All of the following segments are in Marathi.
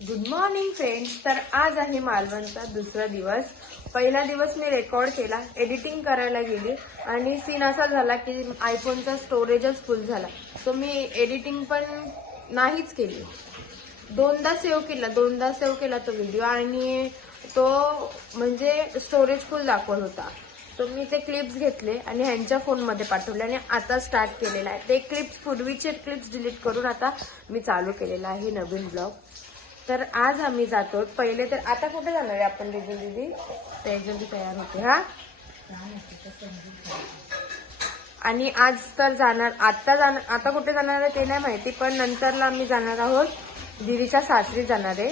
Good morning friends. तर आज आहे मालवणचा दुसरा दिवस. पहिला दिवस मी रेकॉर्ड केला, एडिटिंग करायला गेली आणि सीन असा झाला की आयफोनचा स्टोरेजच फुल झाला. सो मी एडिटिंग पण नाहीच केली. दोनदा सेव्ह केला तो व्हिडिओ आणि तो म्हणजे स्टोरेज फुल दाखवत होता. तो मी ते क्लिप्स घेतले आणि ह्यांच्या फोनमध्ये पाठवले आणि आता स्टार्ट केलेला आहे. ते क्लिप्स, पूर्वीचे क्लिप्स डिलीट करून आता मी चालू केलेला आहे नवीन ब्लॉग. तर आज आम्ही जातो. पहिले तर आता कुठे जाणार आहे आपण तेजल दीदी? तेजल दीदी तयार होते हा. आणि आज तर जाणार, आता कुठे जाणार आहे ते नाही माहिती, पण नंतरला आम्ही जाणार आहोत दीदीच्या सासरी जाणार आहे.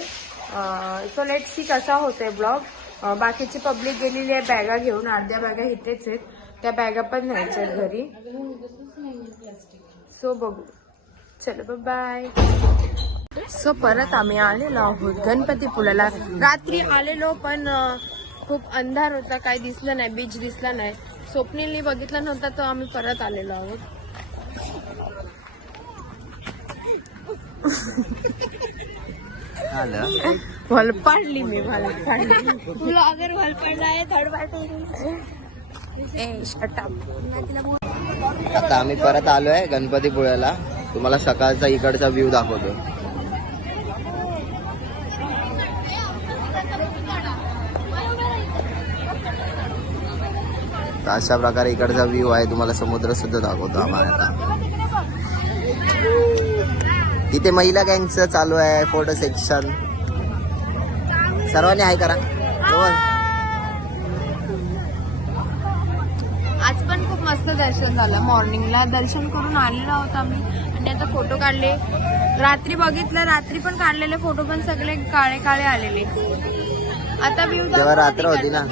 सो लेट सी कसा होतोय ब्लॉग. बाकीची पब्लिक गेलेली आहे बॅगा घेऊन, अर्ध्या बॅगा इथेच आहेत, त्या बॅगा पण न्यायच्या घरी. सो बघू, चलो बाय. सो परत आम्ही आलेलो आहोत गणपतीपुळ्याला. रात्री आलेलो पण खूप अंधार होता, काही दिसलं नाही, बीच दिसला नाही. स्वप्नीलनी बघितला नव्हता, तो आम्ही परत आलेलो आहोत. वलपाडली मी, वलपाडली. ब्लॉगर वलपाडला आहे, थर्ड पार्टी. आता आम्ही परत आलोय गणपतीपुळ्याला. तुम्हाला सकाळचा इकडचा व्ह्यू दाखवतो. अशा प्रकारे इकडचा व्ह्यू आहे. तुम्हाला समुद्र सुद्धा दाखवतो आम्हाला. इथे महिला गँगचं चालू आहे फोटो सेक्शन. सर्वांनी हाय करा. आज पण खूप मस्त दर्शन झालं. मॉर्निंगला दर्शन करून आलेलो आहोत आम्ही आणि आता फोटो काढले. रात्री बघितलं, रात्री पण काढलेले फोटो, पण सगळे काळे काळे आलेले. आता व्ह्यू जेव्हा रात्र होती ना,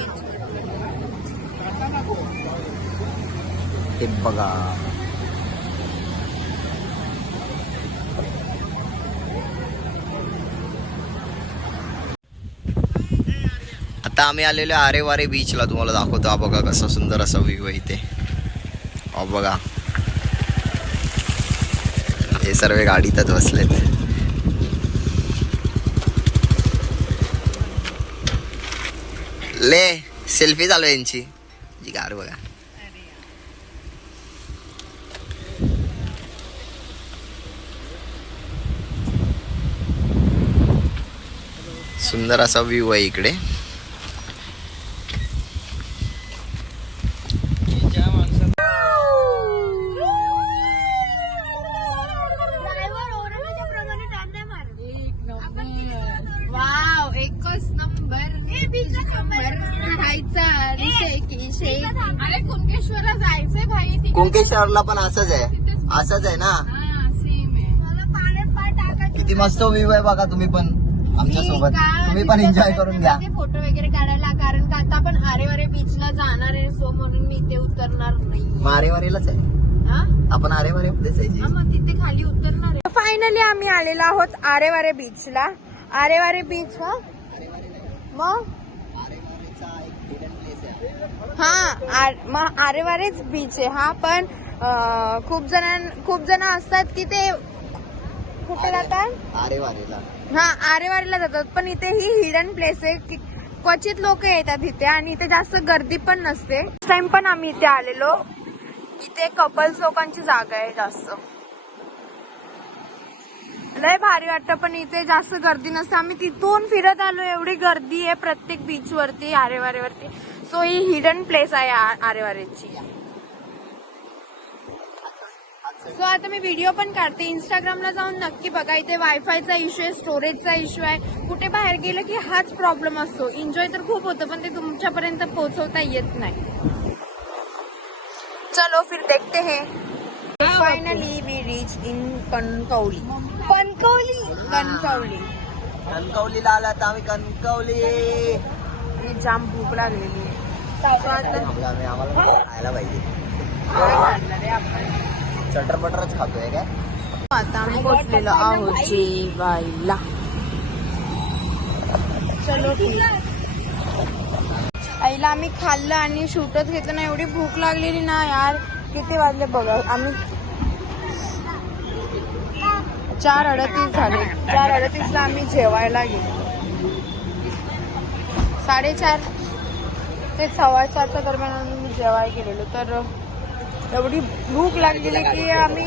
हे बघा. आता आम्ही आलेलो आरेवारे बीचला. तुम्हाला दाखवतो. हा बघा कसा सुंदर असा व्ह्यू आहे इथे. हा बघा, हे सर्व गाडीतच बसलेत. ले सेल्फी चालू आहे यांची. जी कार बघा. सुंदर असा व्ह्यू आहे इकडे. वाव, एकच नंबर. अरे कुणकेश्वरला जायचंय भाई. कुणकेश्वरला पण असंच आहे, असंच आहे ना. किती मस्त व्ह्यू आहे बघा. तुम्ही पण आमच्या सोबत, तुम्ही पण एन्जॉय करून घ्या. फोटो वगैरे काढायला, कारण का आता आपण आरेवारे बीचला जाणार आहे. सो म्हणून मी इथे उतरणार नाही. मग आरेवारेलाच आहे आपण. आरेवारे मग तिथे खाली उतरणार आहे. फायनली आम्ही आलेलो आहोत आरेवारे बीचला. आरेवारे बीच हा मग मग आरेवारेच बीच आहे हा. पण खूप जण असतात की ते कुठे जातात, आरेवारेला. हा आरेवारेला जातात. पण इथे ही हिडन प्लेस आहे, क्वचित लोक येतात इथे आणि इथे जास्त गर्दी पण नसते. टाइम पण आम्ही इथे आलेलो. इथे कपल्स लोकांची जागा आहे जास्त. लय भारी वाटतं, पण इथे जास्त गर्दी नसते. आम्ही तिथून फिरत आलो, एवढी गर्दी आहे प्रत्येक बीच वरती, आरेवारेवरती. सो ही हिडन प्लेस आहे आरेवारेची. सो आता मी व्हिडिओ पण काढते. इंस्टाग्रामला जाऊन नक्की बघा. इथे वायफायचा इश्यू आहे, स्टोरेजचा इश्यू आहे. कुठे बाहेर गेलं की हाच प्रॉब्लेम असतो. एन्जॉय तर खूप होतं, पण ते तुमच्यापर्यंत पोहोचवता येत नाही. चलो फिर देखते हैं. Finally we reach in Kankavli. कणकवलीला आलात आम्ही. कणकवली जाम भूक लागलेली आहे. आम्हाला खायला पाहिजे. चटरपटरच खातोय काय. आता आम्ही पोचलेलो आहोत जेवायला. चलो ठीक. आईला आम्ही खाल्लं आणि शूटच घेतलं ना. एवढी भूक लागलेली ना यार. किती वाजले बघा. आम्ही 4:38 झाले. 4:38ला आम्ही जेवायला गेलो. 4:30 ते 4:15च्या दरम्यान आम्ही जेवायला गेलेलो. तर एवढी भूक लागलेली की आम्ही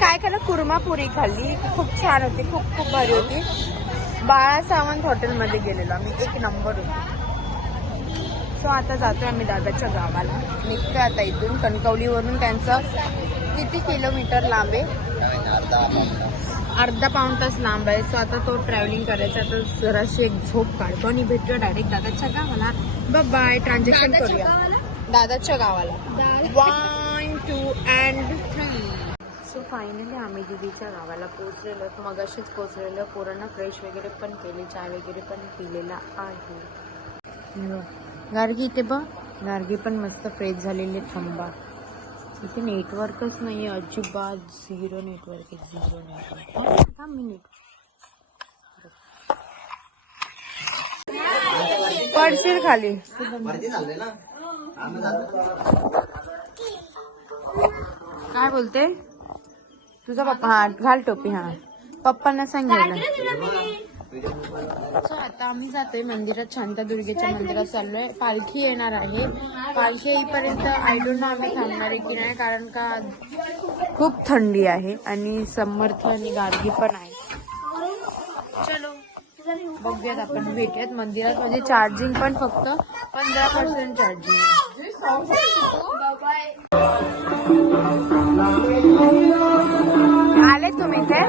काय केलं, कुर्मापुरी खाल्ली. खूप छान होती, खूप खूप भारी होती. बाळा सावंत हॉटेलमध्ये गेलेलो आम्ही, 1 नंबर होती. सो आता जातोय आम्ही दादाच्या गावाला. निघतोय आता इथून कणकवलीवरून. त्यांचं किती किलोमीटर लांब आहे? अर्धा पाऊण तास लांब आहे. सो आता तो ट्रॅव्हलिंग करायचा. आता जराशी एक झोप काढतो आणि भेटूया डायरेक्ट दादाच्या गावाला. बाय. ट्रान्झॅक्शन करूया दादाच्या गावाला. 1 2 and 3. सो फायनली आम्ही दीदीच्या गावाला पोहोचलेलो. मग अशीच पोहोचलेलो. पोरांना फ्रेश वगैरे पण केले, चाय वगैरे पण पिलेला आहे. गार्गी इथे बघ, गार्गी पण मस्त फ्रेश झालेली. थांबा, इथे नेटवर्कच नाही आहे अजिबात. 0 नेटवर्क आहे, 0 नेटवर्क. थांब मिनिट, पडशील खाली. काय बोलते तुझा पप्पा? हा घाल टोपी. हा पप्पांना सांगितलं. आता आम्ही जातोय मंदिरात, शांतादुर्गेच्या मंदिरात चाललोय. पालखी येणार आहे. पालखी येईपर्यंत आय डोंट नो आम्ही थांबणार आहे की नाही, कारण का खूप थंडी आहे आणि समर्थ आणि गार्गी पण आहे. चलो बघूयात, आपण भेटूयात मंदिरात. म्हणजे चार्जिंग पण फक्त 15% चार्जिंग आले तुम्ही ते.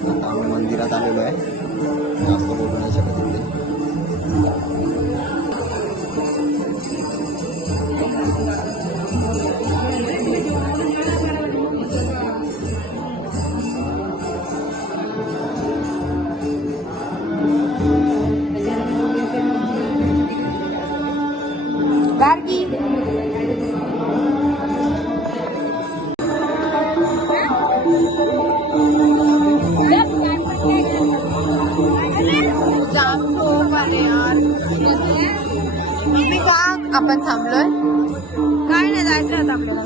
आता आम्ही मंदिरात आलेलो आहे. जास्त बोलू नाही शकत इथे. गार्गी आपण थांबलोय. काय नाही, जायचं आता आपल्याला.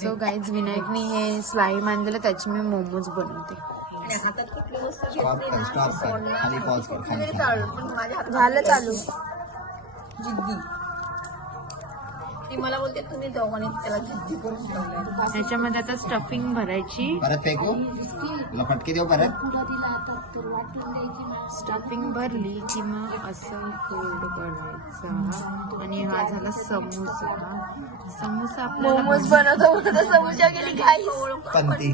सो गाईज, विनायकने हे स्लाईम आणलेलं, त्याची मी मोमोज बनवते. झालं चालू. जिद्दी ती मला बोलते तुम्ही दोघांनी त्याला जिद्दी करून ठेवलंय. त्याच्यामध्ये आता स्टफिंग भरायची. परत फेकू, तुला फटके देऊ परत. स्टफिंग भरली की मग असं फोल्ड करायचा. आणि हा झाला समोसा. समोसा आपल्याला मोमोज बनवतो, समोसा गेली काय पंती.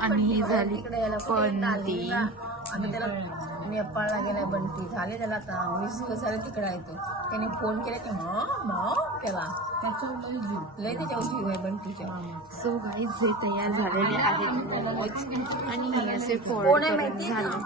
आणि ही झाली पंती. आता त्याला नेपाळला गेलाय बंटी, झाले त्याला आता 20 दिवस झाले तिकडे आहे तो. त्याने फोन केला की त्याला लय त्याच्यावर जीव आहे बंटीच्या. सो गाईज, हे तयार झालेले आहेत मोमोज आणि हे असे फोल्ड करून झाले.